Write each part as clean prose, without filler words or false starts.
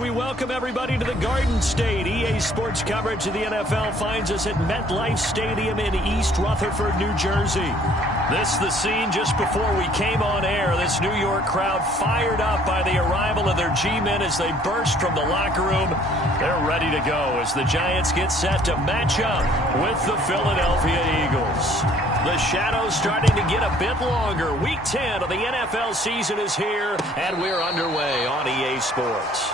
We welcome everybody to the Garden State. EA Sports coverage of the NFL finds us at MetLife Stadium in East Rutherford, New Jersey. This is the scene just before we came on air. This New York crowd fired up by the arrival of their G-men as they burst from the locker room. They're ready to go as the Giants get set to match up with the Philadelphia Eagles. The shadow's starting to get a bit longer. Week 10 of the NFL season is here, and we're underway on EA Sports.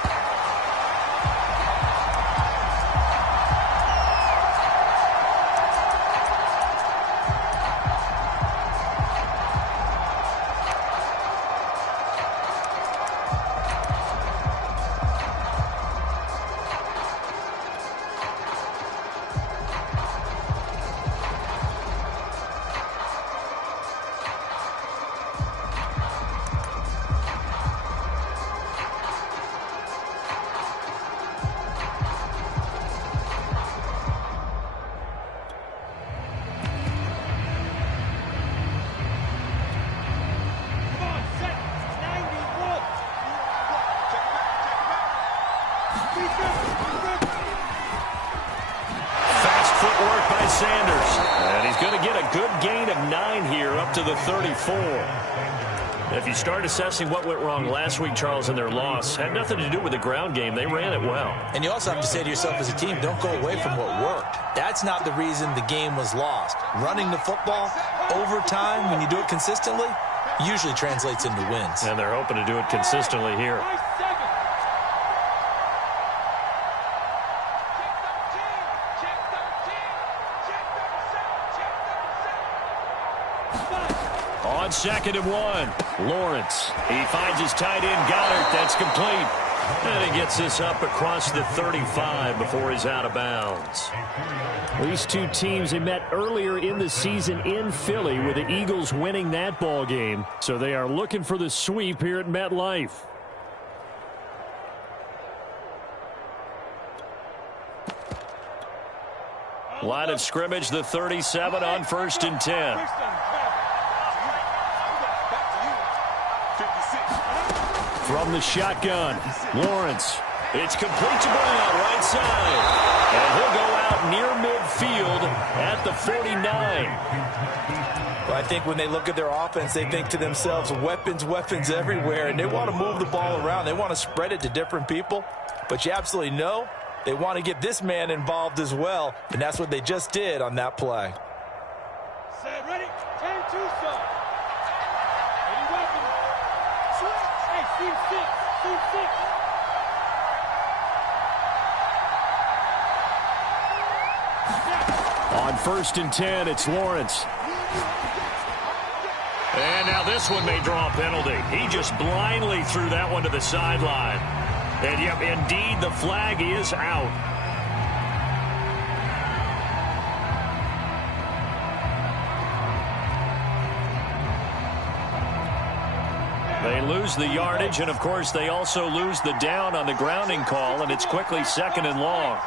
If you start assessing what went wrong last week, Charles, in their loss, had nothing to do with the ground game. They ran it well. And you also have to say to yourself as a team, don't go away from what worked. That's not the reason the game was lost. Running the football over time, when you do it consistently, usually translates into wins. And they're hoping to do it consistently here. On 2nd and 1, Lawrence. He finds his tight end, Goddard. That's complete. And he gets this up across the 35 before he's out of bounds. These two teams, they met earlier in the season in Philly with the Eagles winning that ball game. So they are looking for the sweep here at MetLife. Line of scrimmage, the 37 on 1st and 10. From the shotgun, Lawrence. It's complete to Brown, right side. And he'll go out near midfield at the 49. Well, I think when they look at their offense, they think to themselves, weapons, weapons everywhere. And they want to move the ball around. They want to spread it to different people. But you absolutely know they want to get this man involved as well. And that's what they just did on that play. Set, ready, 10-2, sir. Ready, weapon. Switch. Hey, team 6. On 1st and 10, it's Lawrence. And now this one may draw a penalty. He just blindly threw that one to the sideline. And yep, indeed, the flag is out. They lose the yardage, and of course they also lose the down on the grounding call, and it's quickly 2nd and long.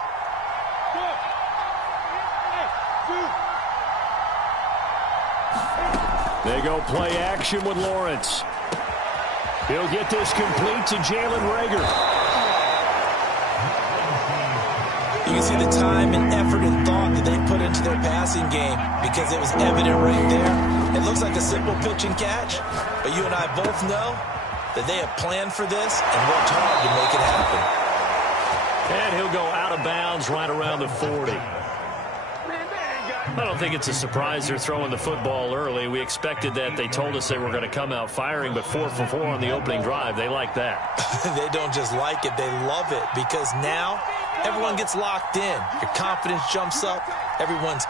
They go play action with Lawrence. He'll get this complete to Jalen Reagor. You can see the time and effort and thought that they put into their passing game because it was evident right there. It looks like a simple pitch and catch, but you and I both know that they have planned for this and worked hard to make it happen. And he'll go out of bounds right around the 40. I don't think it's a surprise they're throwing the football early. We expected that. They told us they were going to come out firing, but 4 for 4 on the opening drive. They like that. They don't just like it, they love it, because now everyone gets locked in. Your confidence jumps up. Everyone's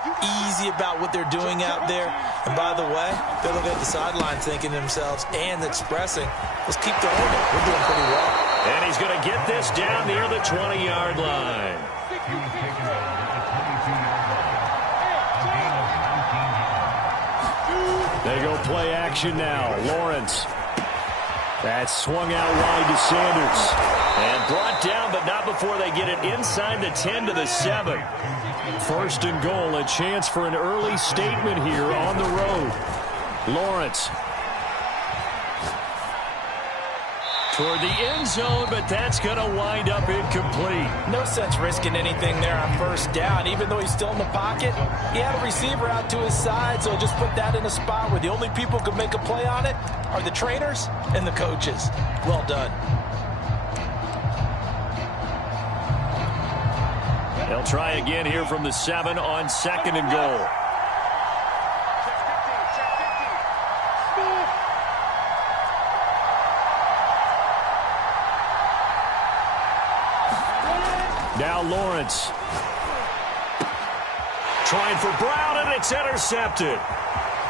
easy about what they're doing out there. And by the way, they're looking at the sideline thinking to themselves and expressing, let's keep doing it. We're doing pretty well. And he's going to get this down near the 20-yard line. They go play action now. Lawrence. That's swung out wide to Sanders. And brought down, but not before they get it inside the 10 to the 7. 1st and goal, a chance for an early statement here on the road. Lawrence. Toward the end zone, but that's going to wind up incomplete. No sense risking anything there on first down. Even though he's still in the pocket, he had a receiver out to his side, so just put that in a spot where the only people who can make a play on it are the trainers and the coaches. Well done. They'll try again here from the 7 on 2nd and goal. Now Lawrence. Trying for Brown, and it's intercepted.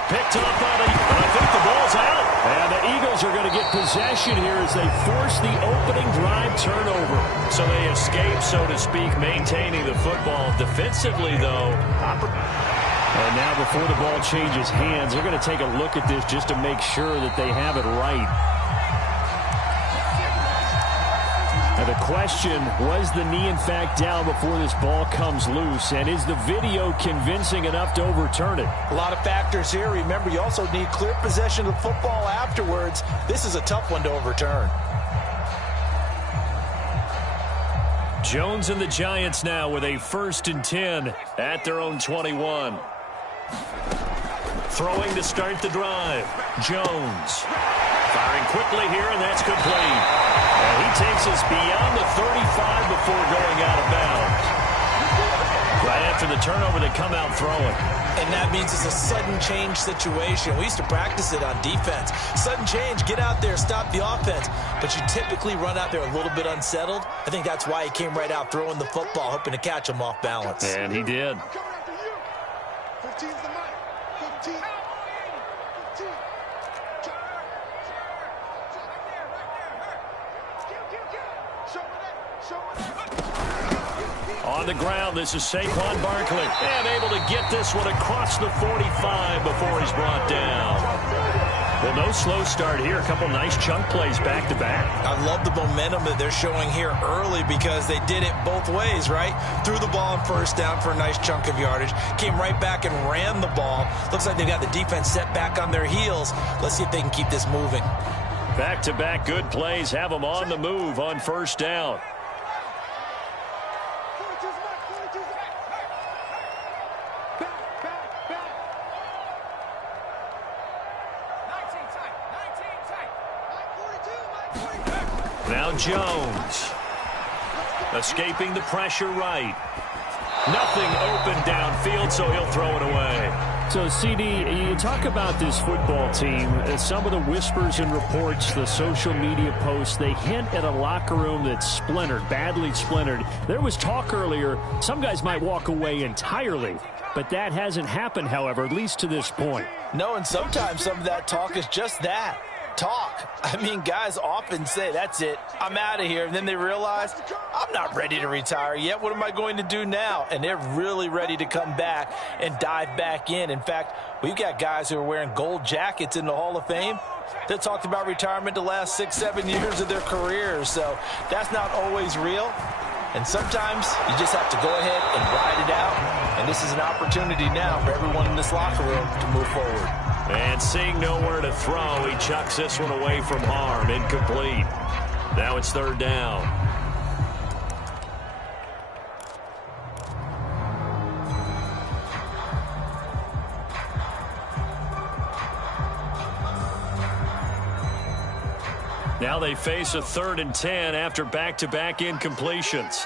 Picked up on it, and I think the ball's out. And the Eagles are going to get possession here as they force the opening drive turnover. So they escape, so to speak, maintaining the football. Defensively, though, and now before the ball changes hands, they're going to take a look at this just to make sure that they have it right. Now the question, was the knee in fact down before this ball comes loose? And is the video convincing enough to overturn it? A lot of factors here. Remember, you also need clear possession of the football afterwards. This is a tough one to overturn. Jones and the Giants now with a 1st and 10 at their own 21. Throwing to start the drive. Jones. Firing quickly here, and that's complete. And he takes us beyond the 35 before going out of bounds. Right after the turnover, they come out throwing. And that means it's a sudden change situation. We used to practice it on defense. Sudden change, get out there, stop the offense. But you typically run out there a little bit unsettled. I think that's why he came right out throwing the football, hoping to catch him off balance. And he did. 15's the mic. 15. 15. On the ground, this is Saquon Barkley. And able to get this one across the 45 before he's brought down. Well, no slow start here. A couple nice chunk plays back-to-back. I love the momentum that they're showing here early because they did it both ways, right? Threw the ball on first down for a nice chunk of yardage. Came right back and ran the ball. Looks like they got the defense set back on their heels. Let's see if they can keep this moving. Back-to-back good plays have them on the move on first down. Now Jones. Escaping the pressure right. Nothing open downfield, so he'll throw it away. So, CD, you talk about this football team. Some of the whispers and reports, the social media posts, they hint at a locker room that's splintered, badly splintered. There was talk earlier, some guys might walk away entirely. But that hasn't happened, however, at least to this point. No, and sometimes some of that talk is just that. Talk. I mean, guys often say, that's it, I'm out of here. And then they realize, I'm not ready to retire yet. What am I going to do now? And they're really ready to come back and dive back in. In fact, we've got guys who are wearing gold jackets in the Hall of Fame that talked about retirement the last 6-7 years of their careers. So that's not always real. And sometimes you just have to go ahead and ride it out. And this is an opportunity now for everyone in this locker room to move forward. And seeing nowhere to throw, he chucks this one away from harm. Incomplete. Now it's 3rd down. Now they face a 3rd and 10 after back-to-back incompletions.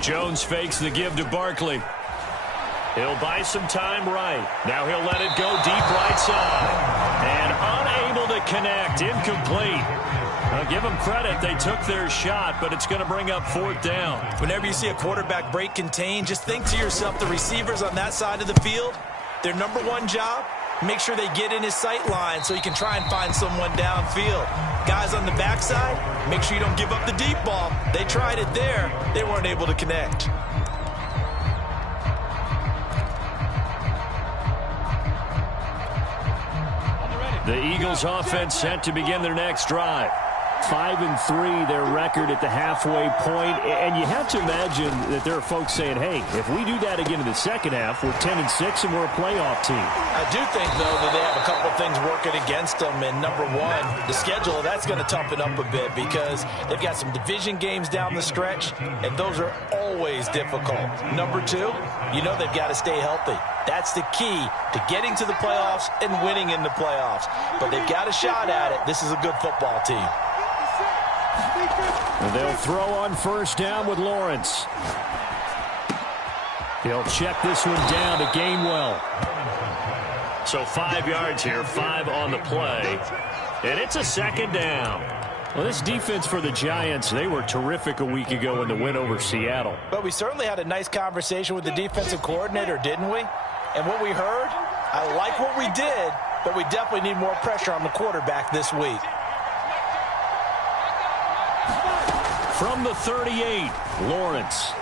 Jones fakes the give to Barkley. He'll buy some time right. Now he'll let it go deep right side. And unable to connect. Incomplete. I'll give them credit. They took their shot, but it's going to bring up 4th down. Whenever you see a quarterback break contain, just think to yourself, the receivers on that side of the field, their number one job, make sure they get in his sight line so he can try and find someone downfield. Guys on the backside, make sure you don't give up the deep ball. They tried it there. They weren't able to connect. The Eagles offense set to begin their next drive. 5-3, their record at the halfway point. And you have to imagine that there are folks saying, hey, if we do that again in the second half, we're 10-6 and we're a playoff team. I do think, though, that they have a couple of things working against them. And number one, the schedule, that's going to toughen up a bit because they've got some division games down the stretch, and those are always difficult. Number two, you know they've got to stay healthy. That's the key to getting to the playoffs and winning in the playoffs. But they've got a shot at it. This is a good football team. And they'll throw on first down with Lawrence. He'll check this one down to Gainwell. So 5 yards here, 5 on the play. And it's a second down. Well, this defense for the Giants, they were terrific a week ago in the win over Seattle. But we certainly had a nice conversation with the defensive coordinator, didn't we? And what we heard, I like what we did, but we definitely need more pressure on the quarterback this week. From the 38, Lawrence.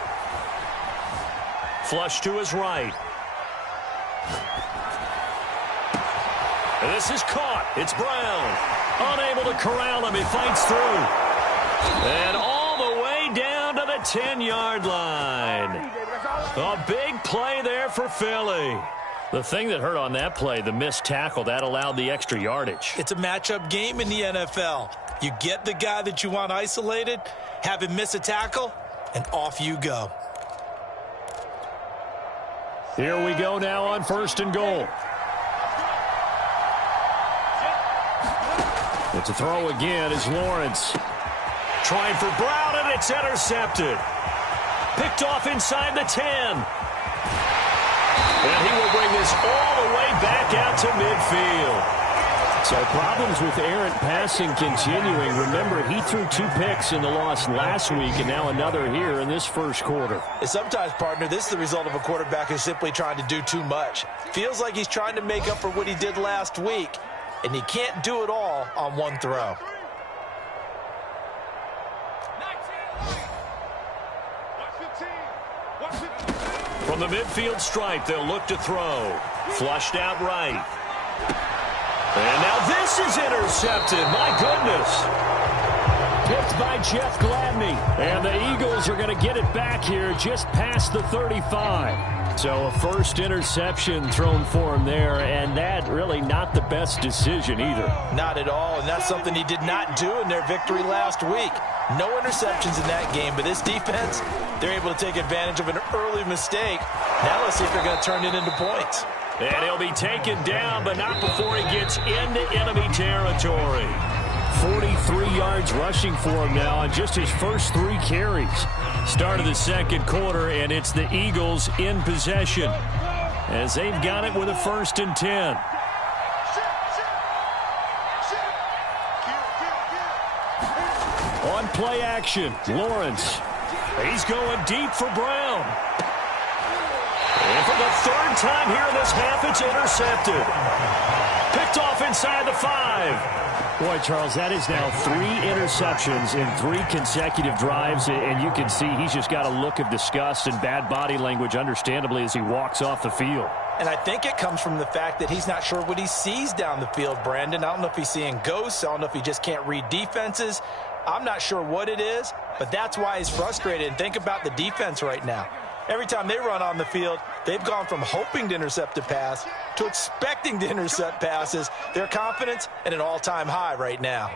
Flush to his right. And this is caught. It's Brown. Unable to corral him. He fights through. And all the way down to the 10-yard line. A big play there for Philly. The thing that hurt on that play, the missed tackle, that allowed the extra yardage. It's a matchup game in the NFL. You get the guy that you want isolated, have him miss a tackle, and off you go. Here we go now on first and goal. It's a throw again as Lawrence. Trying for Brown, and it's intercepted. Picked off inside the 10. And he will bring this all the way back out to midfield. So problems with errant passing continuing. Remember, he threw 2 picks in the loss last week, and now another here in this first quarter. And sometimes, partner, this is the result of a quarterback who's simply trying to do too much. Feels like he's trying to make up for what he did last week, and he can't do it all on one throw. From the midfield stripe, they'll look to throw. Flushed out right. And now this is intercepted. My goodness. Picked by Jeff Gladney. And the Eagles are going to get it back here just past the 35. So a first interception thrown for him there, and that really not the best decision either. Not at all, and that's something he did not do in their victory last week. No interceptions in that game, but this defense, they're able to take advantage of an early mistake. Now let's see if they're going to turn it into points. And he'll be taken down, but not before he gets into enemy territory. 43 yards rushing for him now on just his first 3 carries. Start of the second quarter, and it's the Eagles in possession as they've got it with a 1st and 10. On play action, Lawrence. He's going deep for Brown. And for the 3rd time here in this half, it's intercepted. Picked off inside the 5. Boy, Charles, that is now 3 interceptions in 3 consecutive drives, and you can see he's just got a look of disgust and bad body language, understandably, as he walks off the field. And I think it comes from the fact that he's not sure what he sees down the field, Brandon. I don't know if he's seeing ghosts. I don't know if he just can't read defenses. I'm not sure what it is, but that's why he's frustrated. And think about the defense right now. Every time they run on the field, they've gone from hoping to intercept a pass to expecting to intercept passes. Their confidence at an all-time high right now.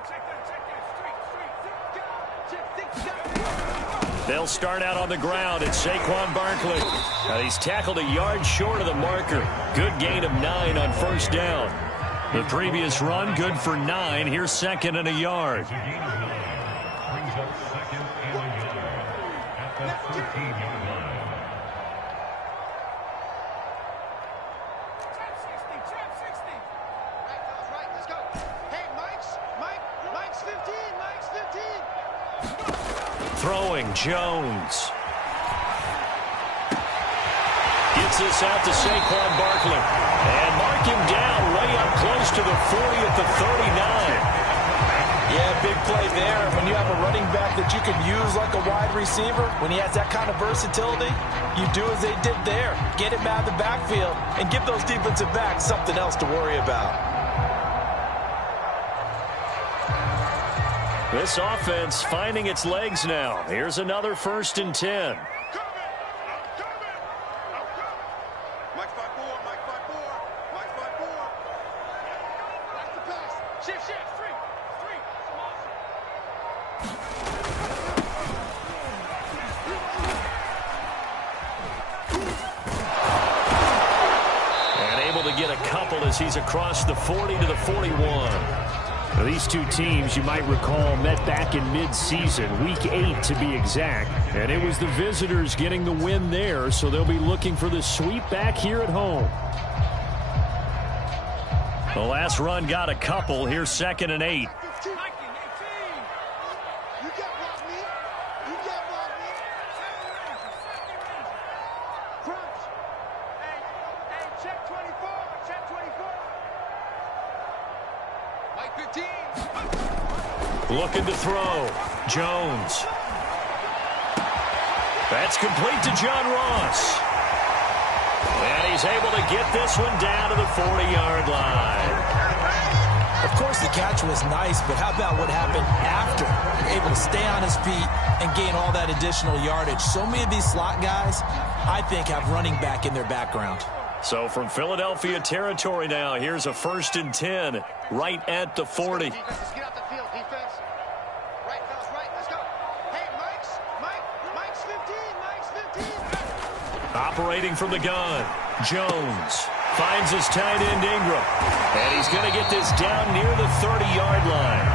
They'll start out on the ground. It's Saquon Barkley. Now he's tackled a yard short of the marker. Good gain of 9 on first down. The previous run, good for 9. Here's 2nd and a yard. Throwing, Jones. Gets this out to Saquon Barkley. And mark him down way up close to the 40 at the 39. Yeah, big play there. When you have a running back that you can use like a wide receiver, when he has that kind of versatility, you do as they did there. Get him out of the backfield and give those defensive backs something else to worry about. This offense finding its legs now. Here's another 1st and 10. As he's across the 40 to the 41. Now, these two teams, you might recall, met back in mid-season, week 8 to be exact, and it was the visitors getting the win there, so they'll be looking for the sweep back here at home. The last run got a couple. Here's 2nd and 8. Looking to throw. Jones. That's complete to John Ross. And he's able to get this one down to the 40-yard line. Of course, the catch was nice, but how about what happened after? Able to stay on his feet and gain all that additional yardage. So many of these slot guys, I think, have running back in their background. So from Philadelphia territory now, here's a 1st and 10 right at the 40. Operating from the gun, Jones finds his tight end Ingram, and he's going to get this down near the 30-yard line.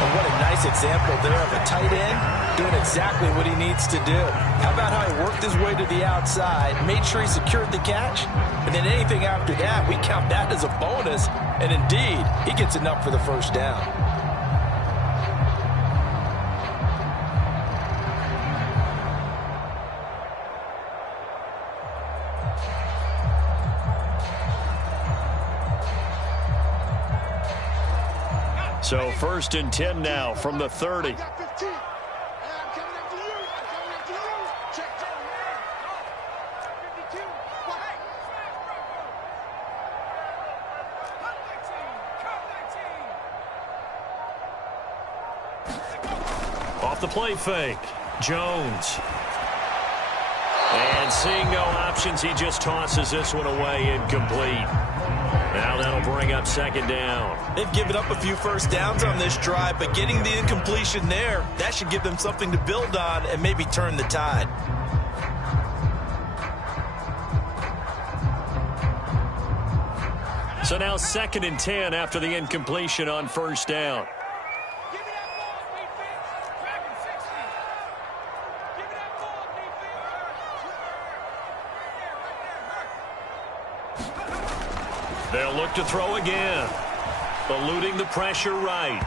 And what a nice example there of a tight end doing exactly what he needs to do. How about how he worked his way to the outside, made sure he secured the catch, and then anything after that, we count that as a bonus, and indeed, he gets enough for the 1st down. So 1st and 10 now from the 30. Off the play fake. Jones. And seeing no options, he just tosses this one away incomplete. Now that'll bring up 2nd down. They've given up a few 1st downs on this drive, but getting the incompletion there, that should give them something to build on and maybe turn the tide. So now 2nd and 10 after the incompletion on 1st down. They'll look to throw again. Eluding the pressure right.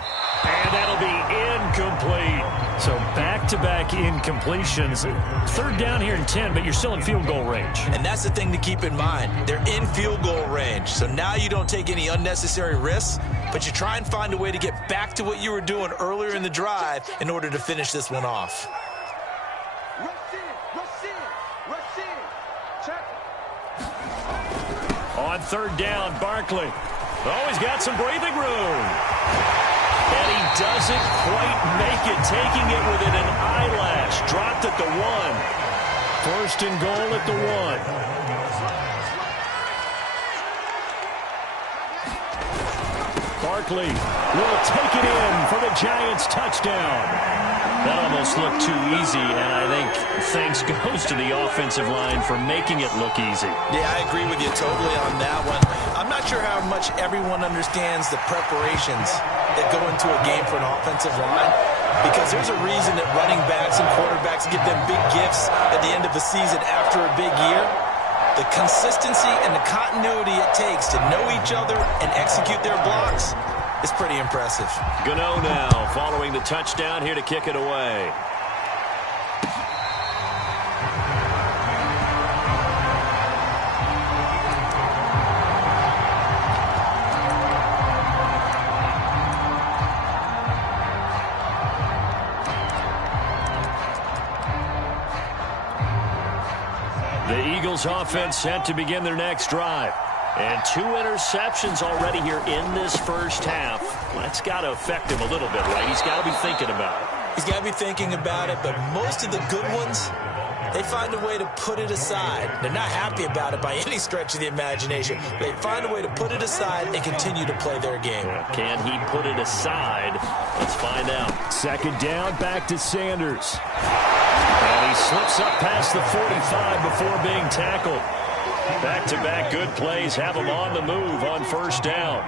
And that'll be incomplete. So back-to-back incompletions. 3rd down here and 10, but you're still in field goal range. And that's the thing to keep in mind. They're in field goal range. So now you don't take any unnecessary risks, but you try and find a way to get back to what you were doing earlier in the drive in order to finish this one off. On 3rd down, Barkley. Oh, he's got some breathing room. And he doesn't quite make it, taking it within an eyelash. Dropped at the 1. 1st and goal at the 1. Barkley will take it in for the Giants touchdown. That almost looked too easy, and I think thanks goes to the offensive line for making it look easy. Yeah, I agree with you totally on that one. I'm not sure how much everyone understands the preparations that go into a game for an offensive line, because there's a reason that running backs and quarterbacks get them big gifts at the end of the season after a big year. The consistency and the continuity it takes to know each other and execute their blocks is pretty impressive. Gano now following the touchdown here to kick it away. The Eagles offense set to begin their next drive. And 2 interceptions already here in this 1st half. That's got to affect him a little bit, right? He's got to be thinking about it. He's got to be thinking about it, but most of the good ones, they find a way to put it aside. They're not happy about it by any stretch of the imagination. They find a way to put it aside and continue to play their game. Can he put it aside? Let's find out. Second down, back to Sanders. And he slips up past the 45 before being tackled. Back-to-back good plays have him on the move on first down.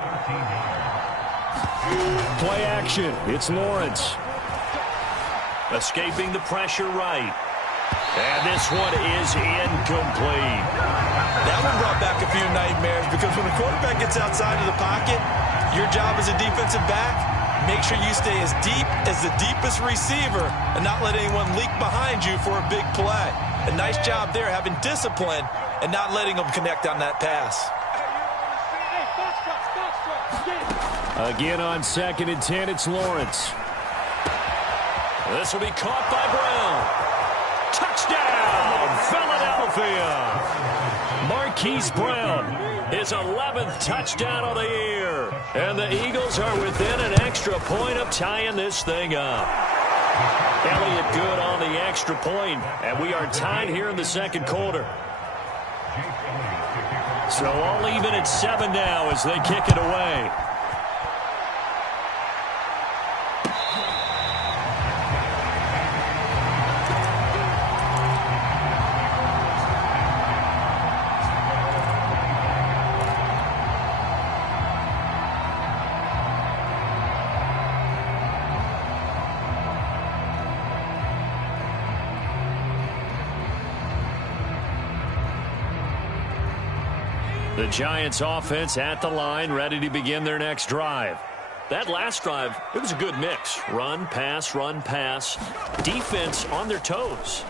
Play action. It's Lawrence. Escaping the pressure right. And this one is incomplete. That one brought back a few nightmares because when a quarterback gets outside of the pocket, your job as a defensive back, make sure you stay as deep as the deepest receiver and not let anyone leak behind you for a big play. A nice job there having discipline and not letting them connect on that pass. Again on 2nd and 10, it's Lawrence. This will be caught by Brown. Touchdown, Philadelphia. Marquise Brown, his 11th touchdown of the year. And the Eagles are within an extra point of tying this thing up. Elliott good on the extra point, and we are tied here in the second quarter. So all even at 7 now as they kick it away. The Giants offense at the line, ready to begin their next drive. That last drive, it was a good mix. Run, pass, defense on their toes.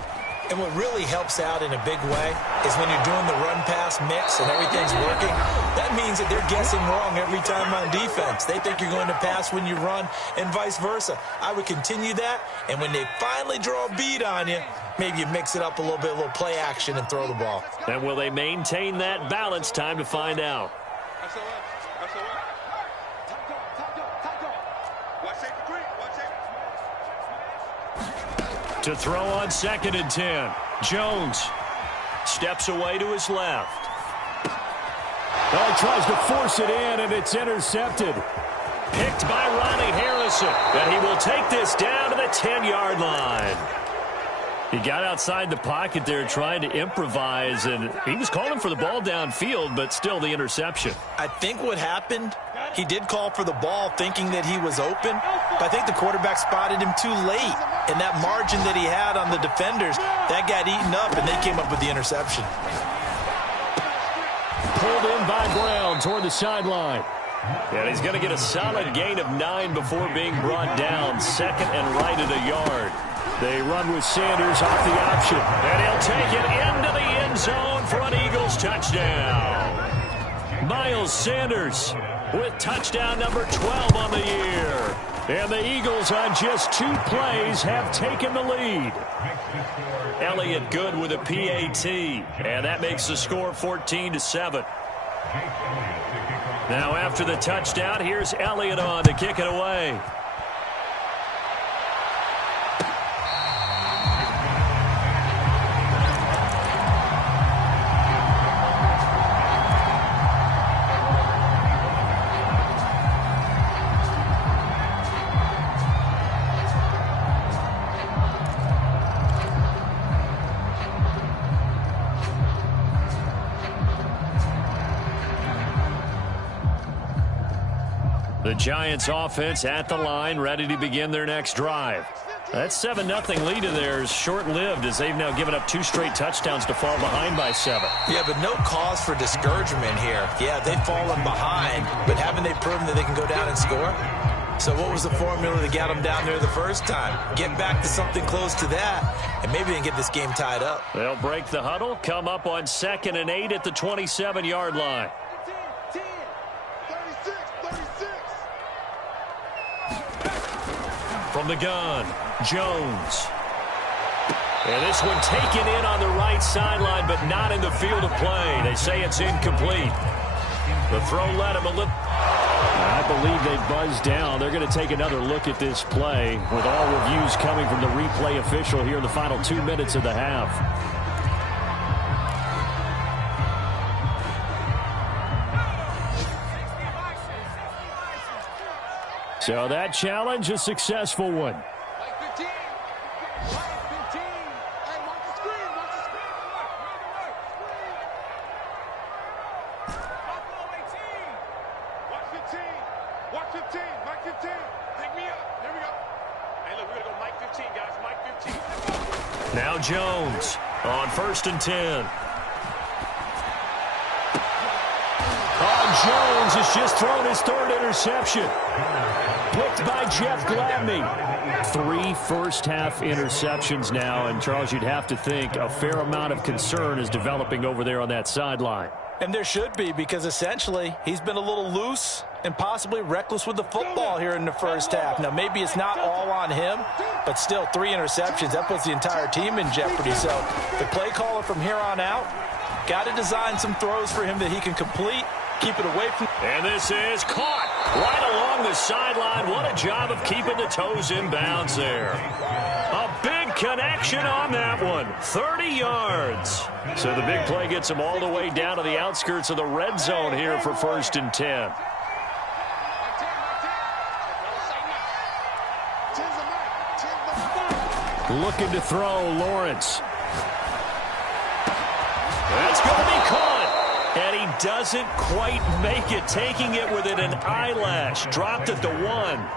And what really helps out in a big way is when you're doing the run-pass mix and everything's working, that means that they're guessing wrong every time on defense. They think you're going to pass when you run and vice versa. I would continue that, and when they finally draw a beat on you, maybe you mix it up a little bit, a little play action, and throw the ball. And will they maintain that balance? Time to find out. To throw on 2nd and 10. Jones steps away to his left. Oh, he tries to force it in, and it's intercepted. Picked by Ronnie Harrison. And he will take this down to the 10-yard line. He got outside the pocket there trying to improvise, and he was calling for the ball downfield, but still the interception. I think what happened, he did call for the ball thinking that he was open, but I think the quarterback spotted him too late. And that margin that he had on the defenders, that got eaten up, and they came up with the interception. Pulled in by Brown toward the sideline. And he's going to get a solid gain of 9 before being brought down. 2nd and right at a yard. They run with Sanders off the option. And he'll take it into the end zone for an Eagles touchdown. Miles Sanders with touchdown number 12 on the year. And the Eagles on just 2 plays have taken the lead. Elliott good with a PAT. And that makes the score 14-7. Now after the touchdown, here's Elliott on to kick it away. The Giants offense at the line, ready to begin their next drive. That 7-0 lead of theirs short-lived as they've now given up 2 straight touchdowns to fall behind by 7. Yeah, but no cause for discouragement here. Yeah, they've fallen behind, but haven't they proven that they can go down and score? So what was the formula that got them down there the first time? Get back to something close to that, and maybe they can get this game tied up. They'll break the huddle, come up on 2nd and 8 at the 27-yard line. From the gun, Jones. And this one taken in on the right sideline, but not in the field of play. They say it's incomplete. The throw led him a little. I believe they buzzed down. They're going to take another look at this play with all reviews coming from the replay official here in the final 2 minutes of the half. So that challenge, a successful one. Now Jones on 1st and 10. Jones has just thrown his 3rd interception. Picked by Jeff Gladney. 3 first-half interceptions now, and Charles, you'd have to think a fair amount of concern is developing over there on that sideline. And there should be, because essentially he's been a little loose and possibly reckless with the football here in the first half. Now, maybe it's not all on him, but still 3 interceptions. That puts the entire team in jeopardy. So the play caller from here on out got to design some throws for him that he can complete. Keep it away from... And this is caught right along the sideline. What a job of keeping the toes in bounds there. A big connection on that one. 30 yards. So the big play gets him all the way down to the outskirts of the red zone here for 1st and 10. Looking to throw, Lawrence. That's going to be caught. And he doesn't quite make it, taking it within an eyelash. Dropped at the 1.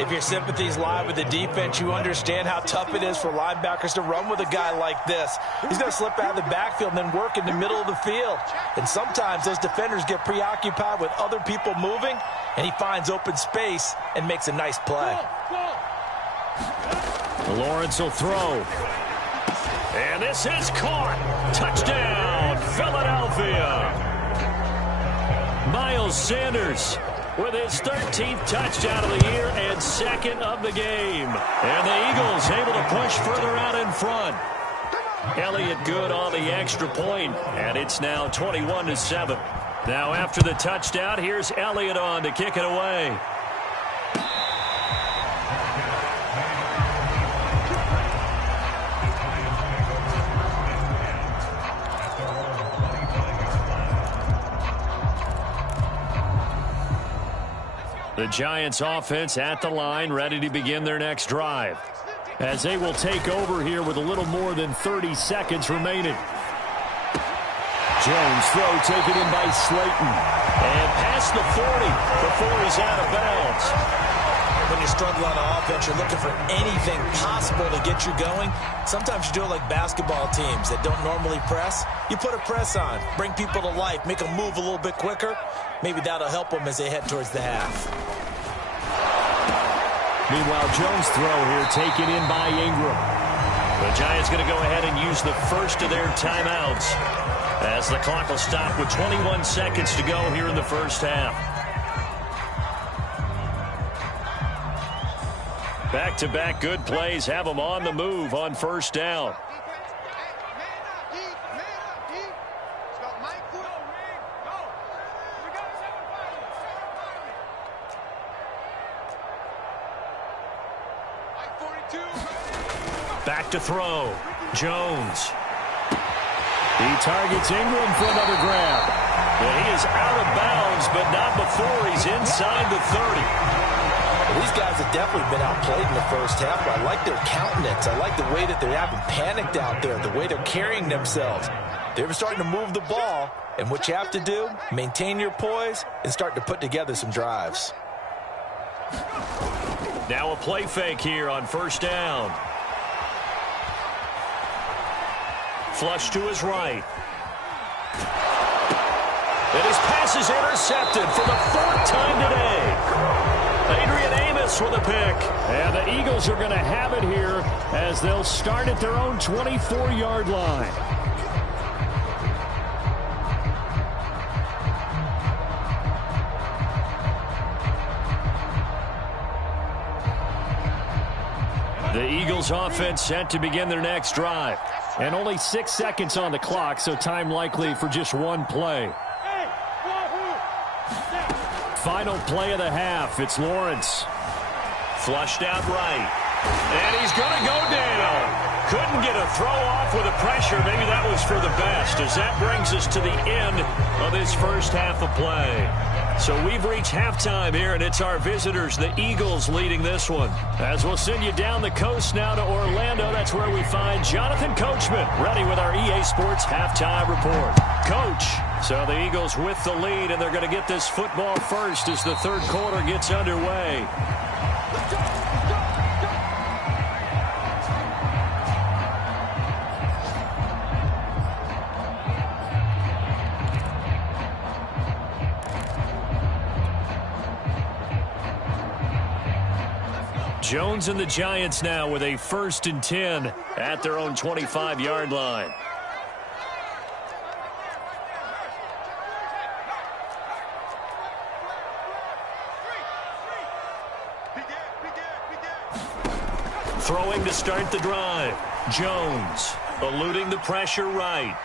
If your sympathies lie with the defense, you understand how tough it is for linebackers to run with a guy like this. He's going to slip out of the backfield and then work in the middle of the field. And sometimes those defenders get preoccupied with other people moving, and he finds open space and makes a nice play. Lawrence will throw. And this is caught. Touchdown, Philadelphia. Miles Sanders with his 13th touchdown of the year and 2nd of the game. And the Eagles able to push further out in front. Elliott good on the extra point, and it's now 21-7. Now after the touchdown, here's Elliott on to kick it away. The Giants offense at the line, ready to begin their next drive, as they will take over here with a little more than 30 seconds remaining. Jones throw taken in by Slayton. And past the 40 before he's out of bounds. When you struggle on offense, you're looking for anything possible to get you going. Sometimes you do it like basketball teams that don't normally press. You put a press on, bring people to life, make them move a little bit quicker. Maybe that'll help them as they head towards the half. Meanwhile, Jones' throw here taken in by Ingram. The Giants going to go ahead and use the first of their timeouts as the clock will stop with 21 seconds to go here in the first half. Back-to-back good plays have them on the move on 1st down. Back to throw. Jones. He targets Ingram for another grab. And he is out of bounds, but not before he's inside the 30. Well, these guys have definitely been outplayed in the first half, but I like their countenance. I like the way that they haven't panicked out there, the way they're carrying themselves. They're starting to move the ball, and what you have to do, maintain your poise and start to put together some drives. Now a play fake here on 1st down. Flush to his right. And his pass is intercepted for the 4th time today. Adrian Amos with a pick. And the Eagles are going to have it here as they'll start at their own 24-yard line. The Eagles offense set to begin their next drive. And only 6 seconds on the clock, so time likely for just one play. Final play of the half. It's Lawrence. Flushed out right. And he's going to go down. Couldn't get a throw off with the pressure. Maybe that was for the best, as that brings us to the end of this first half of play. So we've reached halftime here, and it's our visitors, the Eagles, leading this one. As we'll send you down the coast now to Orlando, that's where we find Jonathan Coachman, ready with our EA Sports halftime report. Coach, so the Eagles with the lead, and they're going to get this football first as the third quarter gets underway. Jones and the Giants now with a 1st and 10 at their own 25-yard line. Throwing to start the drive. Jones eluding the pressure right.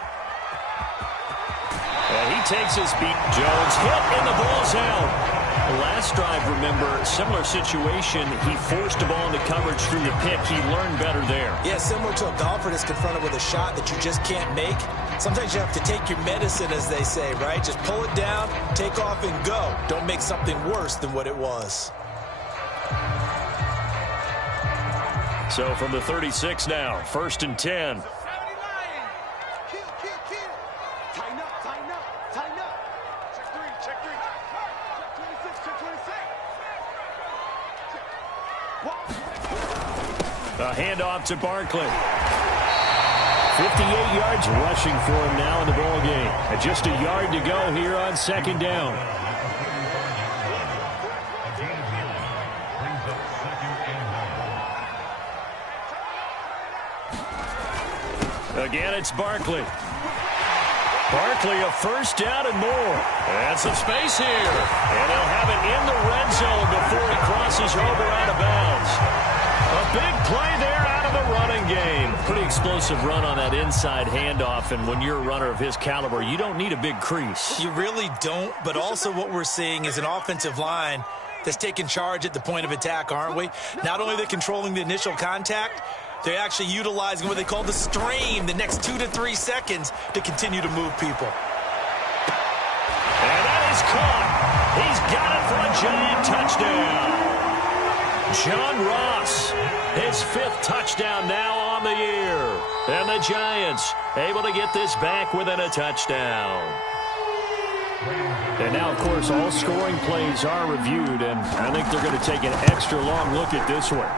And he takes his beat. Jones hit and the ball's out. Last drive, remember, similar situation. He forced the ball into coverage through the pick. He learned better there. Yeah, similar to a golfer that's confronted with a shot that you just can't make. Sometimes you have to take your medicine, as they say, right? Just pull it down, take off, and go. Don't make something worse than what it was. So from the 36 now, 1st and 10. A handoff to Barkley. 58 yards rushing for him now in the ball game. And just a yard to go here on 2nd down. Again, it's Barkley. Barkley, a 1st down and more. And some space here. And he'll have it in the red zone before he crosses over out of bounds. A big play there out of the running game. Pretty explosive run on that inside handoff, and when you're a runner of his caliber, you don't need a big crease. You really don't, but also what we're seeing is an offensive line that's taking charge at the point of attack, aren't we? Not only are they controlling the initial contact, they're actually utilizing what they call the strain, the next 2 to 3 seconds, to continue to move people. And that is caught. He's got it for a giant touchdown. John Ross, his 5th touchdown now on the year. And the Giants able to get this back within a touchdown. And now, of course, all scoring plays are reviewed, and I think they're going to take an extra long look at this one.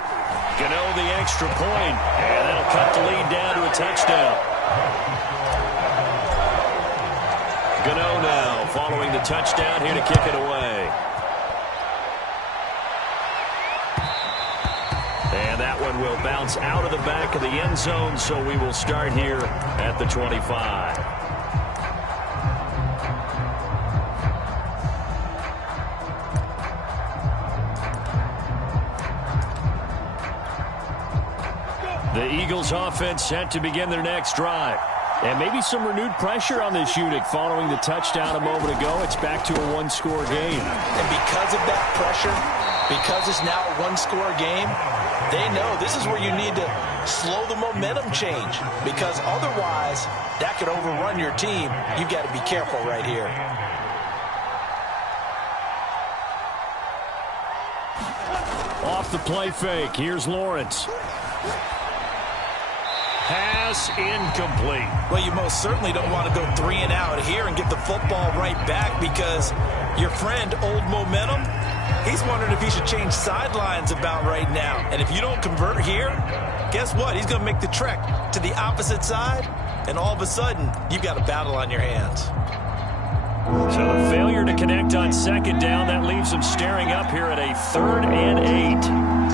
Gano the extra point, and that'll cut the lead down to a touchdown. Gano now following the touchdown here to kick it away. And that one will bounce out of the back of the end zone, so we will start here at the 25. The Eagles offense set to begin their next drive. And maybe some renewed pressure on this unit following the touchdown a moment ago. It's back to a one-score game. And because of that pressure, because it's now a one-score game, they know this is where you need to slow the momentum change, because otherwise that could overrun your team. You've got to be careful right here. Off the play fake, here's Lawrence. Pass incomplete. Well, you most certainly don't want to go 3 and out here and get the football right back, because your friend, Old Momentum, he's wondering if he should change sidelines about right now. And if you don't convert here, guess what? He's going to make the trek to the opposite side, and all of a sudden, you've got a battle on your hands. So the failure to connect on 2nd down, that leaves him staring up here at a 3rd and 8.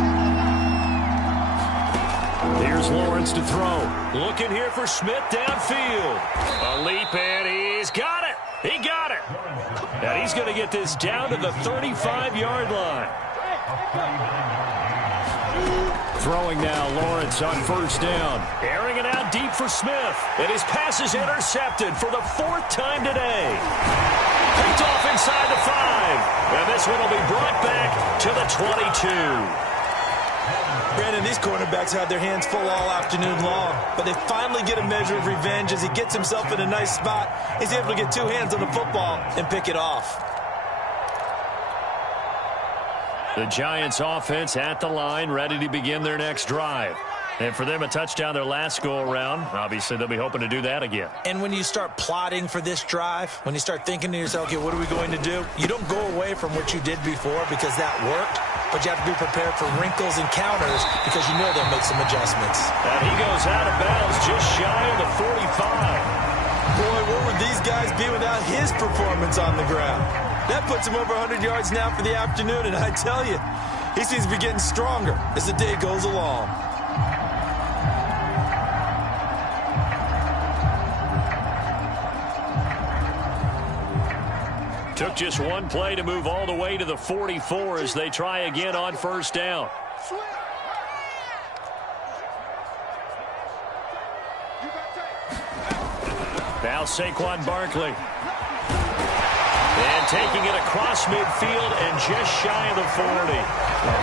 Here's Lawrence to throw. Looking here for Smith downfield. A leap, and he's got it. He got it. And he's going to get this down to the 35-yard line. Throwing now, Lawrence on 1st down. Airing it out deep for Smith. And his pass is intercepted for the 4th time today. He picked off inside the 5. And this one will be brought back to the 22. Brandon, these cornerbacks had their hands full all afternoon long, but they finally get a measure of revenge as he gets himself in a nice spot. He's able to get two hands on the football and pick it off. The Giants offense at the line, ready to begin their next drive. And for them, a touchdown their last go-around. Obviously, they'll be hoping to do that again. And when you start plotting for this drive, when you start thinking to yourself, okay, what are we going to do? You don't go away from what you did before because that worked, but you have to be prepared for wrinkles and counters because you know they'll make some adjustments. And he goes out of bounds just shy of the 45. Boy, where would these guys be without his performance on the ground? That puts him over 100 yards now for the afternoon, and I tell you, he seems to be getting stronger as the day goes along. Took just one play to move all the way to the 44 as they try again on first down. Now Saquon Barkley. And taking it across midfield and just shy of the 40.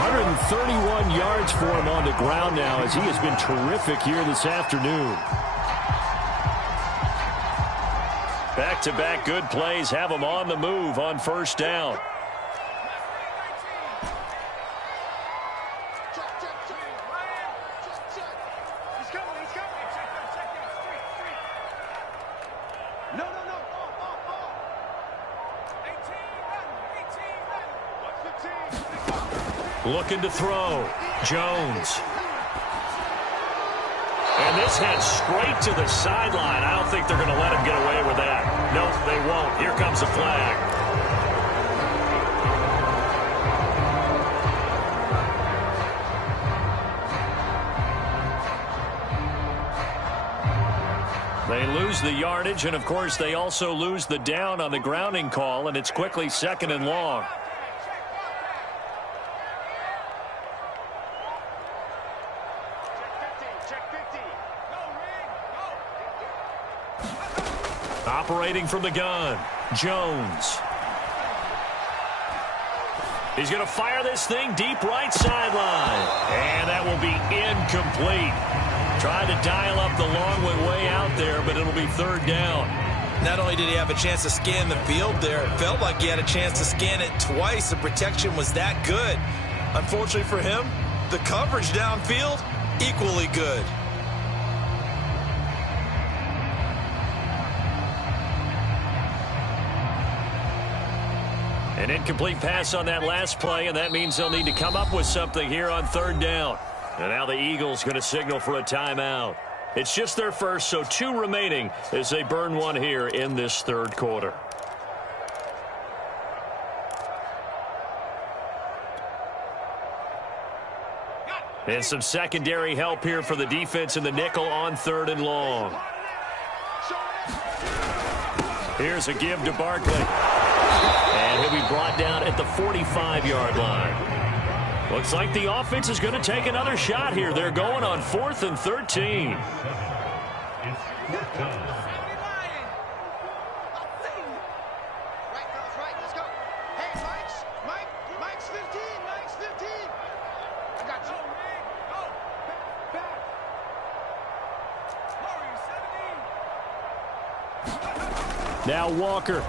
131 yards for him on the ground now as he has been terrific here this afternoon. Back-to-back good plays have him on the move on first down. Looking to throw. Jones. And this heads straight to the sideline. I don't think they're going to let him get away with that. Nope, they won't. Here comes the flag. They lose the yardage, and of course they also lose the down on the grounding call, and it's quickly 2nd and long. Operating from the gun, Jones. He's going to fire this thing deep right sideline. And that will be incomplete. Trying to dial up the long way out there, but it'll be 3rd down. Not only did he have a chance to scan the field there, it felt like he had a chance to scan it twice. The protection was that good. Unfortunately for him, the coverage downfield, equally good. An incomplete pass on that last play, and that means they'll need to come up with something here on 3rd down. And now the Eagles going to signal for a timeout. It's just their first, so 2 remaining as they burn one here in this 3rd quarter. And some secondary help here for the defense in the nickel on 3rd and long. Here's a give to Barkley. And he'll be brought down at the 45-yard line. Looks like the offense is going to take another shot here. They're going on 4th and 13. Now Walker.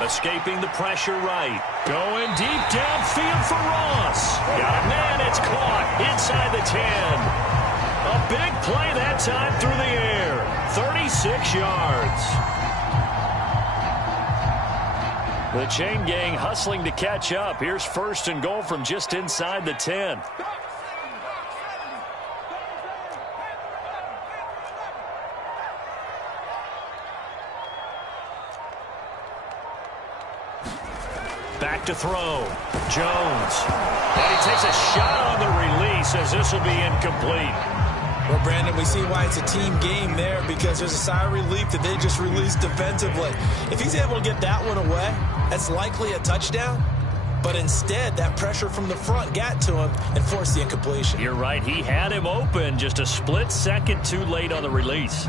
Escaping the pressure right. Going deep downfield for Ross. Got a man, it's caught inside the 10. A big play that time through the air. 36 yards. The chain gang hustling to catch up. Here's 1st and goal from just inside the 10. Back to throw. Jones. And he takes a shot on the release as this will be incomplete. Well, Brandon, we see why it's a team game there because there's a sigh of relief that they just released defensively. If he's able to get that one away, that's likely a touchdown. But instead, that pressure from the front got to him and forced the incompletion. You're right. He had him open, just a split second too late on the release.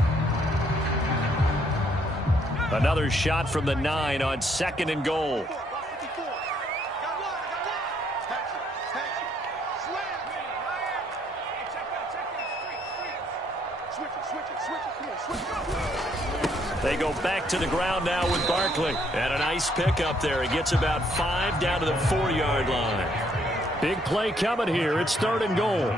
Another shot from the 9 on 2nd and goal. They go back to the ground now with Barkley. And a nice pick up there. He gets about 5 down to the 4-yard line. Big play coming here. It's 3rd and goal.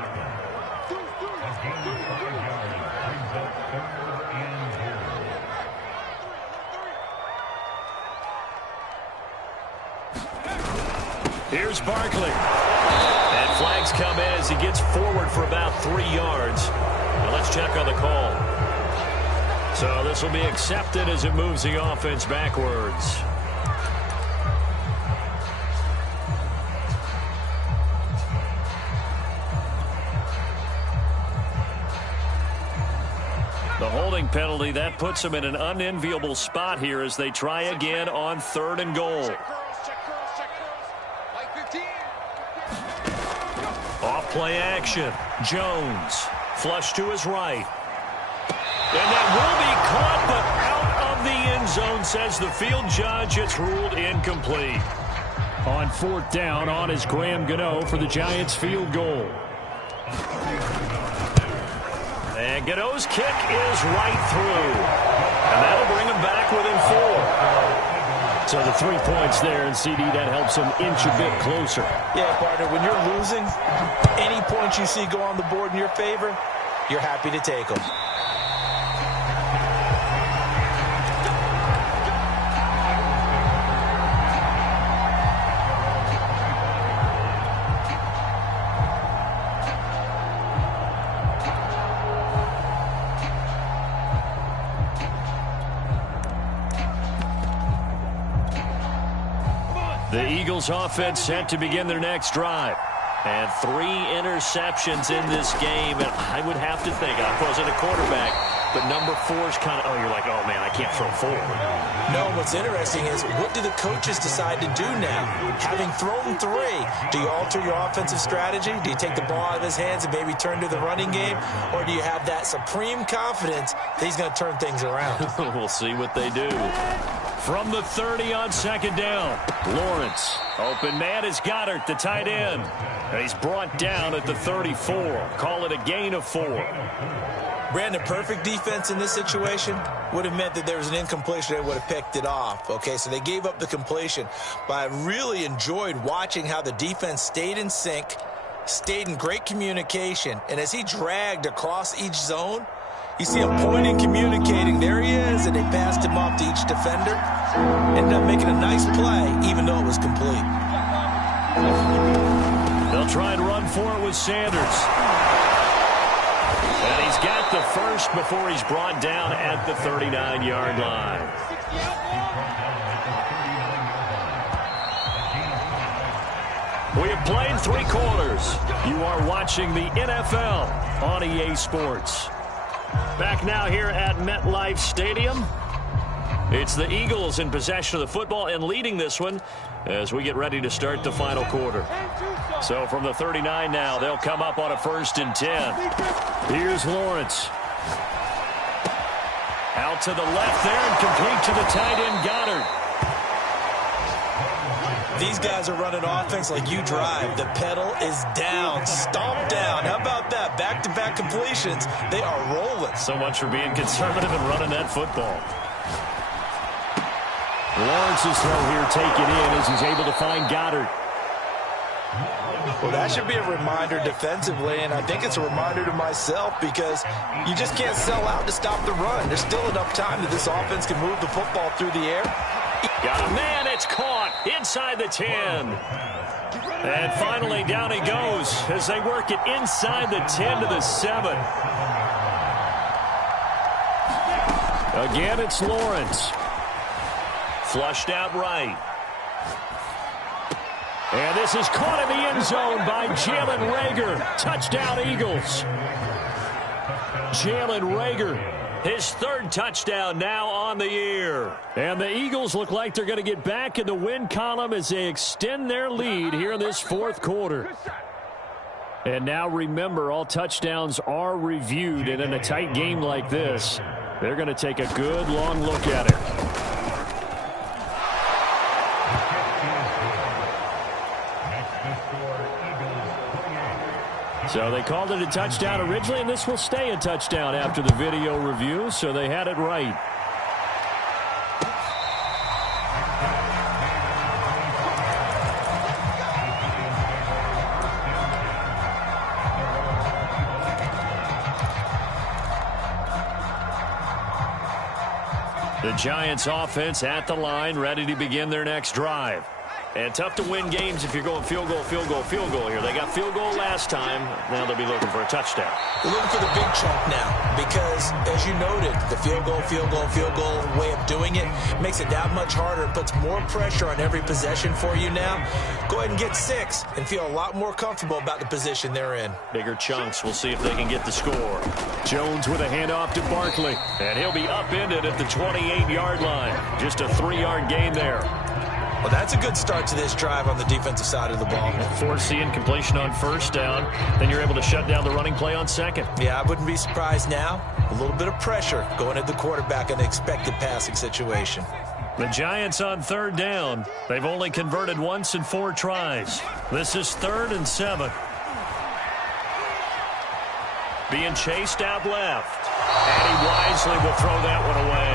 Here's Barkley. And flags come in as he gets forward for about 3 yards. Now let's check on the call. So this will be accepted as it moves the offense backwards. The holding penalty, that puts them in an unenviable spot here as they try again on 3rd and goal. Off play action. Jones. Flush to his right. And that will be caught, but out of the end zone, says the field judge. It's ruled incomplete. On 4th down, on is Graham Gano for the Giants field goal. And Gano's kick is right through. And that'll bring him back within 4. So the 3 points there, and CD, that helps him inch a bit closer. Yeah, partner, when you're losing, any points you see go on the board in your favor, you're happy to take them. The Eagles offense set to begin their next drive. And 3 interceptions in this game. And I would have to think, I wasn't a quarterback, but number 4's kind of, you're like, oh, man, I can't throw 4. No, what's interesting is what do the coaches decide to do now? Having thrown 3, do you alter your offensive strategy? Do you take the ball out of his hands and maybe turn to the running game? Or do you have that supreme confidence that he's going to turn things around? We'll see what they do. From the 30 on 2nd down, Lawrence. Open man is Goddard, the tight end. And he's brought down at the 34. Call it a gain of 4. Brandon, perfect defense in this situation would have meant that there was an incompletion. They would have picked it off. Okay, so they gave up the completion. But I really enjoyed watching how the defense stayed in sync, stayed in great communication. And as he dragged across each zone, you see him pointing, communicating. There he is, and they passed him off to each defender. Ended up making a nice play, even though it was complete. They'll try and run for it with Sanders. And he's got the first before he's brought down at the 39-yard line. We have played 3 quarters. You are watching the NFL on EA Sports. Back now here at MetLife Stadium. It's the Eagles in possession of the football and leading this one as we get ready to start the final quarter. So from the 39 now, they'll come up on a 1st and 10. Here's Lawrence. Out to the left there and complete to the tight end Goddard. These guys are running offense like you drive. The pedal is down, stomp down. How about that? Back-to-back completions. They are rolling. So much for being conservative and running that football. Lawrence's throw here taken in as he's able to find Goddard. Well, that should be a reminder defensively, and I think it's a reminder to myself because you just can't sell out to stop the run. There's still enough time that this offense can move the football through the air. Got a man, it's caught inside the 10. And finally down he goes as they work it inside the 10 to the 7. Again, it's Lawrence. Flushed out right. And this is caught in the end zone by Jalen Reagor. Touchdown, Eagles. Jalen Reagor. His 3rd touchdown now on the year. And the Eagles look like they're going to get back in the win column as they extend their lead here in this 4th quarter. And now remember, all touchdowns are reviewed. And in a tight game like this, they're going to take a good long look at it. So they called it a touchdown originally, and this will stay a touchdown after the video review, so they had it right. The Giants offense at the line, ready to begin their next drive. And tough to win games if you're going field goal, field goal, field goal here. They got field goal last time. Now they'll be looking for a touchdown. They're looking for the big chunk now because, as you noted, the field goal, field goal, field goal way of doing it makes it that much harder. It puts more pressure on every possession for you now. Go ahead and get 6 and feel a lot more comfortable about the position they're in. Bigger chunks. We'll see if they can get the score. Jones with a handoff to Barkley. And he'll be upended at the 28-yard line. Just a 3-yard gain there. Well, that's a good start to this drive on the defensive side of the ball. Force the incompletion on first down. Then you're able to shut down the running play on second. Yeah, I wouldn't be surprised now. A little bit of pressure going at the quarterback in the expected passing situation. The Giants on third down. They've only converted once in 4 tries. This is 3rd and 7. Being chased out left. And he wisely will throw that one away.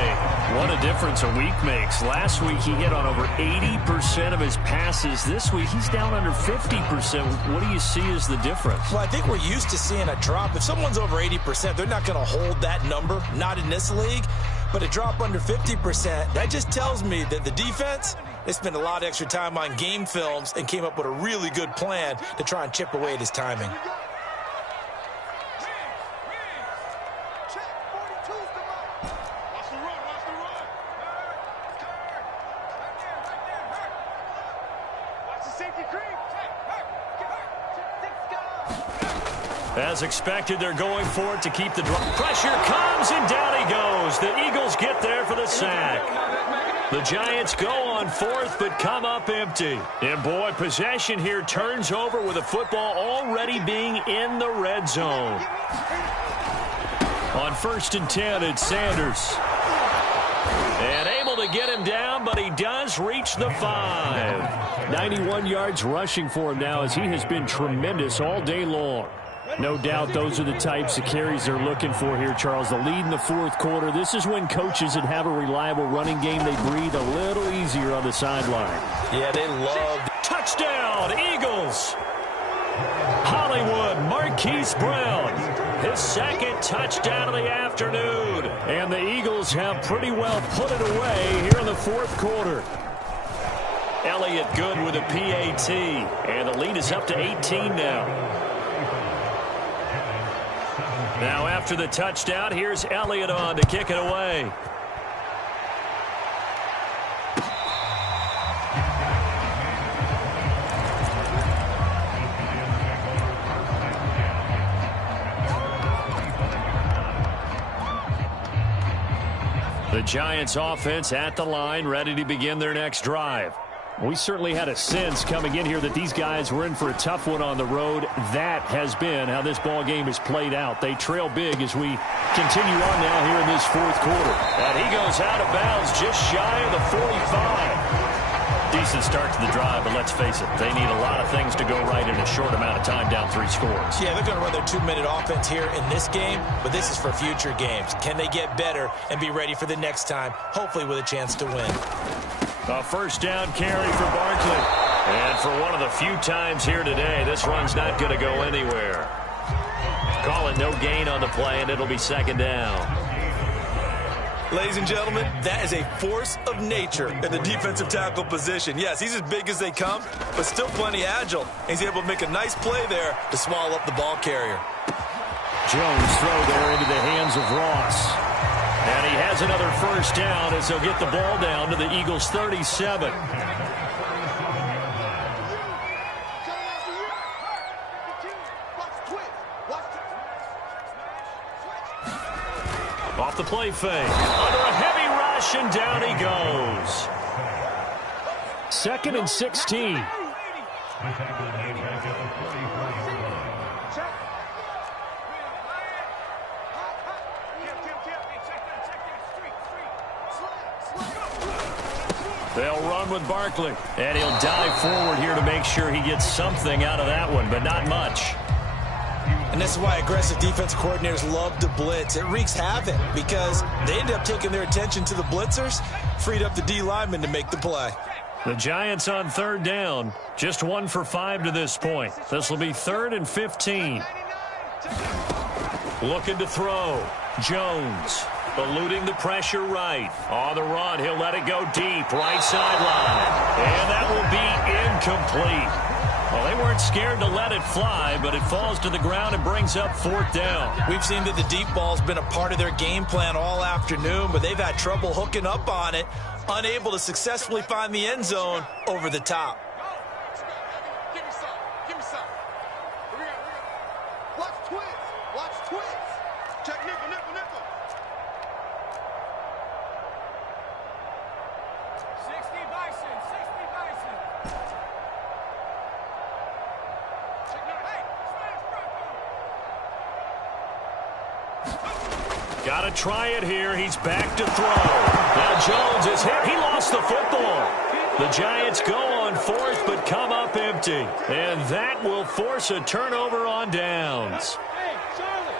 What a difference a week makes. Last week he hit on over 80% of his passes. This week he's down under 50%. What do you see as the difference? Well, I think we're used to seeing a drop. If someone's over 80%, they're not going to hold that number. Not in this league. But a drop under 50%, that just tells me that the defense, they spent a lot of extra time on game films and came up with a really good plan to try and chip away at his timing. As expected, they're going for it to keep the drop. Pressure comes, and down he goes. The Eagles get there for the sack. The Giants go on 4th, but come up empty. And, boy, possession here turns over with the football already being in the red zone. On 1st and 10, it's Sanders. And able to get him down, but he does reach the 5. 91 yards rushing for him now as he has been tremendous all day long. No doubt those are the types of carries they're looking for here, Charles. The lead in the 4th quarter. This is when coaches that have a reliable running game, they breathe a little easier on the sideline. Yeah, they love. Touchdown, Eagles! Hollywood, Marquise Brown. His 2nd touchdown of the afternoon. And the Eagles have pretty well put it away here in the 4th quarter. Elliott good with a PAT. And the lead is up to 18 now. Now after the touchdown, here's Elliott on to kick it away. The Giants offense at the line, ready to begin their next drive. We certainly had a sense coming in here that these guys were in for a tough one on the road. That has been how this ball game is played out. They trail big as we continue on now here in this 4th quarter. And he goes out of bounds just shy of the 45. Decent start to the drive, but let's face it, they need a lot of things to go right in a short amount of time, down 3 scores. Yeah, they're going to run their 2-minute offense here in this game, but this is for future games. Can they get better and be ready for the next time, hopefully with a chance to win? A 1st down carry for Barkley. And for one of the few times here today, this run's not going to go anywhere. Call it no gain on the play, and it'll be 2nd down. Ladies and gentlemen, that is a force of nature in the defensive tackle position. Yes, he's as big as they come, but still plenty agile. He's able to make a nice play there to swallow up the ball carrier. Jones throw there into the hands of Ross. And he has another 1st down as they'll get the ball down to the Eagles' 37. Off the play fake. Under a heavy rush, and down he goes. 2nd and 16. They'll run with Barkley. And he'll dive forward here to make sure he gets something out of that one, but not much. And this is why aggressive defense coordinators love to blitz. It wreaks havoc because they end up taking their attention to the blitzers, freed up the D lineman to make the play. The Giants on third down, just 1 for 5 to this point. This will be 3rd and 15. Looking to throw. Jones eluding the pressure right. On the run, he'll let it go deep, right sideline. And that will be incomplete. Well, they weren't scared to let it fly, but it falls to the ground and brings up 4th down. We've seen that the deep ball's been a part of their game plan all afternoon, but they've had trouble hooking up on it, unable to successfully find the end zone over the top. Give me some. Give me some. Here we go. Watch twins. Watch twins. Check nickel, nickel, nickel. 60 Bison, 60 Bison. Got to try it here. He's back to throw. Now Jones is hit. He lost the football. The Giants go on 4th but come up empty. And that will force a turnover on downs. Hey, Charlotte,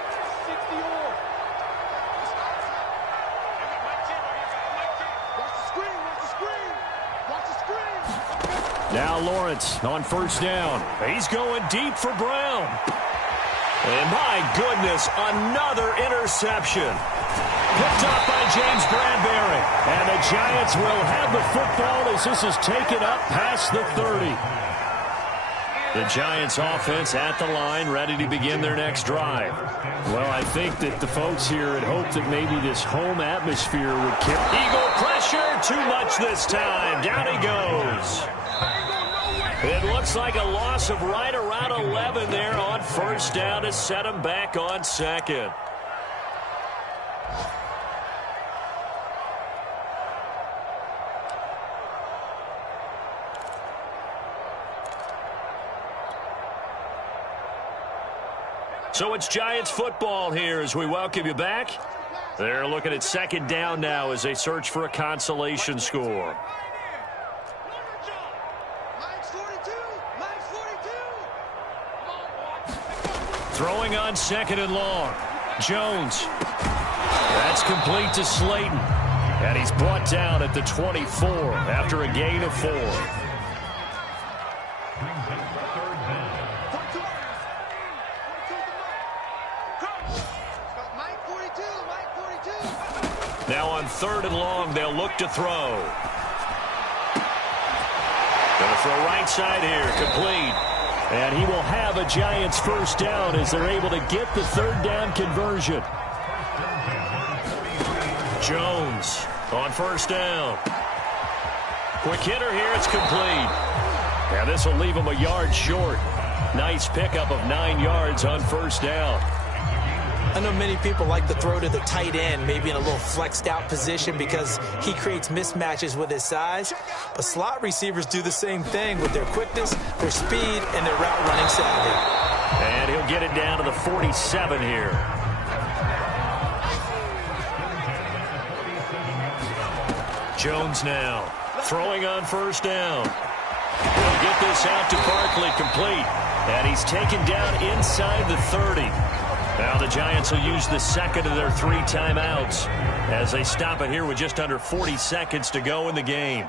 60 all. Watch the screen. Watch the screen. Watch the screen. Now Lawrence on 1st down. He's going deep for Brown. And my goodness, another interception. Picked up by James Bradbury. And the Giants will have the football as this is taken up past the 30. The Giants offense at the line, ready to begin their next drive. Well, I think that the folks here had hoped that maybe this home atmosphere would carry. Eagle pressure, too much this time. Down he goes. It looks like a loss of right around 11 there on 1st down to set him back on 2nd. So it's Giants football here as we welcome you back. They're looking at 2nd down now as they search for a consolation score. Throwing on 2nd and long. Jones. That's complete to Slayton. And he's brought down at the 24 after a gain of 4. Now on 3rd and long, they'll look to throw. Going to throw right side here, complete. And he will have a Giants 1st down as they're able to get the 3rd down conversion. Jones on 1st down. Quick hitter here, it's complete. And this will leave him a yard short. Nice pickup of 9 yards on 1st down. I know many people like to throw to the tight end, maybe in a little flexed out position because he creates mismatches with his size. But slot receivers do the same thing with their quickness, their speed, and their route running savvy. And he'll get it down to the 47 here. Jones now throwing on 1st down. He'll get this out to Barkley, complete. And he's taken down inside the 30. Now the Giants will use the 2nd of their 3 timeouts as they stop it here with just under 40 seconds to go in the game.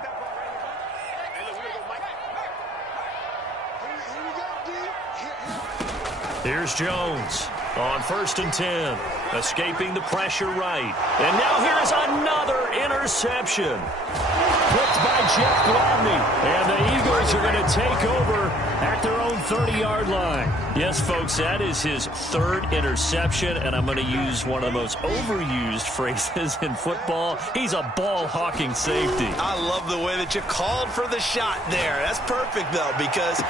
Here's Jones on 1st and 10, escaping the pressure right. And now here's another interception. Picked by Jeff Gladney. And the Eagles are going to take over at their own 30-yard line. Yes, folks, that is his 3rd interception, and I'm going to use one of the most overused phrases in football. He's a ball-hawking safety. I love the way that you called for the shot there. That's perfect, though, because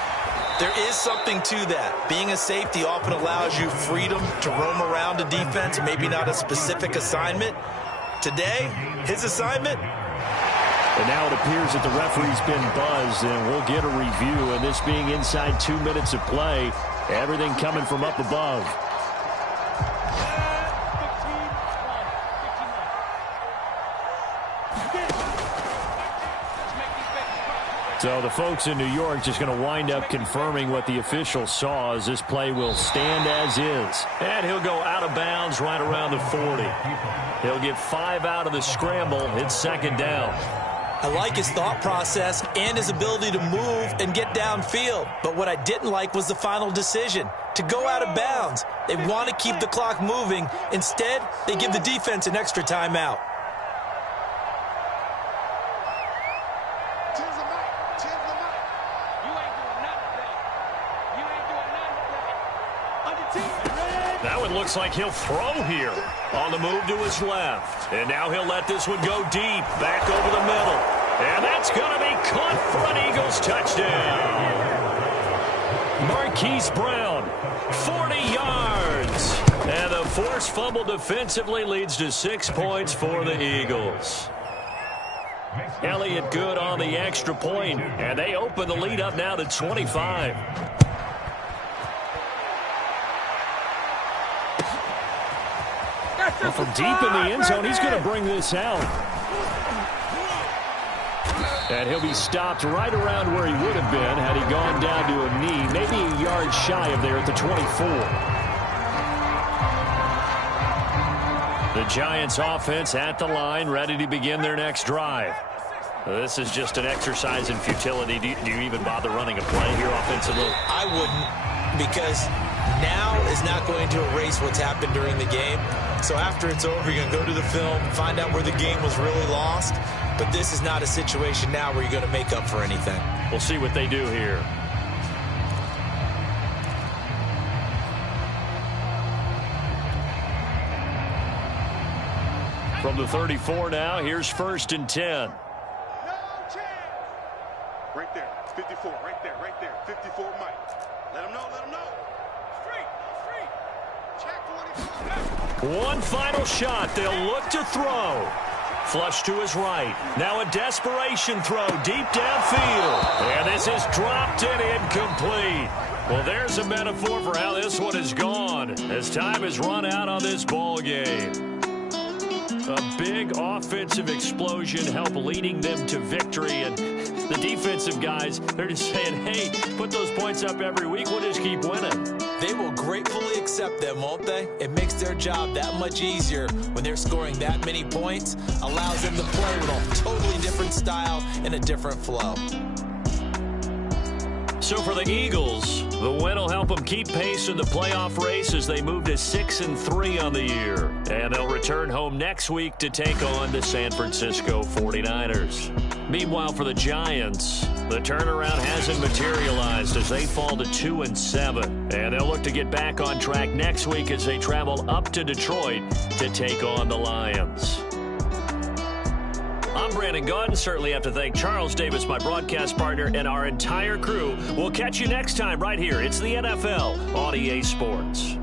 there is something to that. Being a safety often allows you freedom to roam around a defense, maybe not a specific assignment. Today, his assignment. And now it appears that the referee's been buzzed, and we'll get a review. And this being inside 2 minutes of play, everything coming from up above. So the folks in New York just going to wind up confirming what the official saw, as this play will stand as is. And he'll go out of bounds right around the 40. He'll get 5 out of the scramble. It's second down. I like his thought process and his ability to move and get downfield. But what I didn't like was the final decision, to go out of bounds. They want to keep the clock moving. Instead, they give the defense an extra timeout. That one looks like he'll throw here. On the move to his left. And now he'll let this one go deep. Back over the middle. And that's going to be caught for an Eagles touchdown. Marquise Brown, 40 yards. And the forced fumble defensively leads to 6 points for the Eagles. Elliott good on the extra point. And they open the lead up now to 25. Well, from deep in the end zone, he's going to bring this out. And he'll be stopped right around where he would have been had he gone down to a knee, maybe a yard shy of there at the 24. The Giants offense at the line, ready to begin their next drive. This is just an exercise in futility. Do you even bother running a play here offensively? I wouldn't, because now is not going to erase what's happened during the game. So after it's over, you're going to go to the film, find out where the game was really lost. But this is not a situation now where you're going to make up for anything. We'll see what they do here. From the 34 now, here's 1st and 10. Right there, 54, right there, 54, Mike. Let him know, let him know. Street. Check 24. One final shot. They'll look to throw. Flush to his right. Now a desperation throw deep downfield. And this is dropped and incomplete. Well, there's a metaphor for how this one is gone, as time has run out on this ball game. A big offensive explosion helped leading them to victory, and the defensive guys, they're just saying, hey, put those points up every week, we'll just keep winning. They will gratefully accept them, won't they? It makes their job that much easier when they're scoring that many points, allows them to play with a totally different style and a different flow. So for the Eagles, the win will help them keep pace in the playoff race as they move to 6-3 on the year. And they'll return home next week to take on the San Francisco 49ers. Meanwhile, for the Giants, the turnaround hasn't materialized as they fall to 2-7. And they'll look to get back on track next week as they travel up to Detroit to take on the Lions. I'm Brandon Gaudin. Certainly have to thank Charles Davis, my broadcast partner, and our entire crew. We'll catch you next time right here. It's the NFL on EA Sports.